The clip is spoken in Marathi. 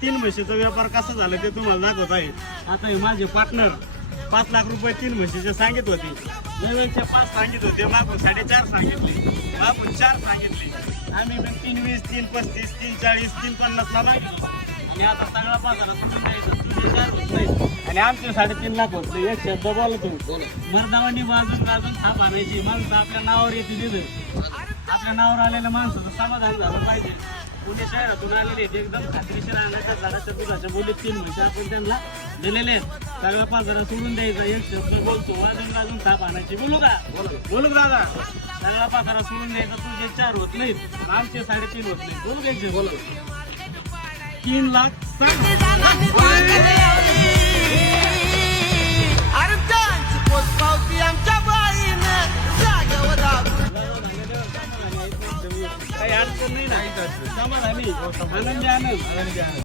तीन म्हशीचा व्यापार कसा झाला ते तुम्हाला दाखवत आहे. आता हे माझे पार्टनर 5 लाख रुपये 3 म्हशीचे सांगित होते. नवीनच्या 5 सांगित होते, मागून 4.5 सांगितले, मागून 4 सांगितले. आम्ही पण 3.20, 3.35, 3.40, 3.50 ला मागितलं. आणि आता सगळा बाजारात तुम्ही द्यायचं, तुझे 4 होत नाही आणि आमचे 3.5 लाख होत नाही. एक शब्द बोला तू मर्दावानी बाजून थाप आणायची. माणसं आपल्या नावावर येते तिथं. आपल्या नावावर आलेल्या माणसाचं समाधान झालं पाहिजे. पुणे शहरातून आलेले एकदम खात्रीशीर आणायच्या झाडाच्या दुधाच्या बोलीत 3 म्हशी आपण त्यांना दिलेले आहेत. सगळा बाजारात सोडून द्यायचा. एक शब्द बोलतो, वाजून थाप आणायची. बोलू का दादा? सगळा बाजारात सोडून द्यायचा. तुझे 4 होत नाहीत, आमचे 3.5 होत नाहीत. बोलू घ्यायचे. बोला 3 लाख काही अडचण नाही ना. समाधानी आनंदी आनंद.